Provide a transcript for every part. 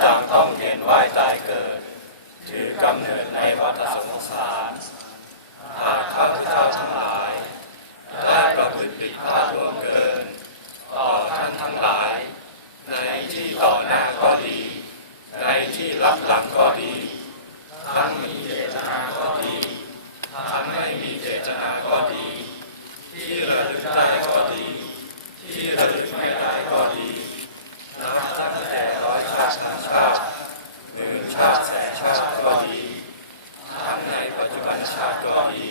ทางท้องเห็นว่ายตายเกิด ถือกำเนิดในวัฏสงสารหากข้าพเจ้าทั้งหลายได้ประพฤติผิดพลาดล่วงเกิน ต่อท่านทั้งหลาย ในที่ต่อหน้าก็ ชาติก็ดีทั้งในปัจจุบันชาติก็ดี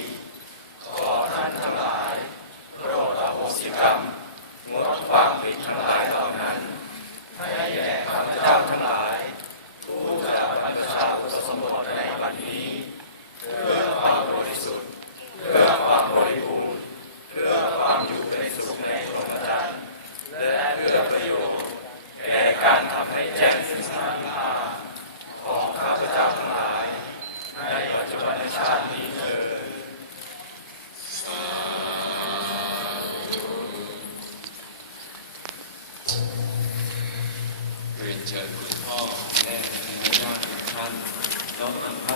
เชิญพ่อแม่และญาติท่านน้อมนำ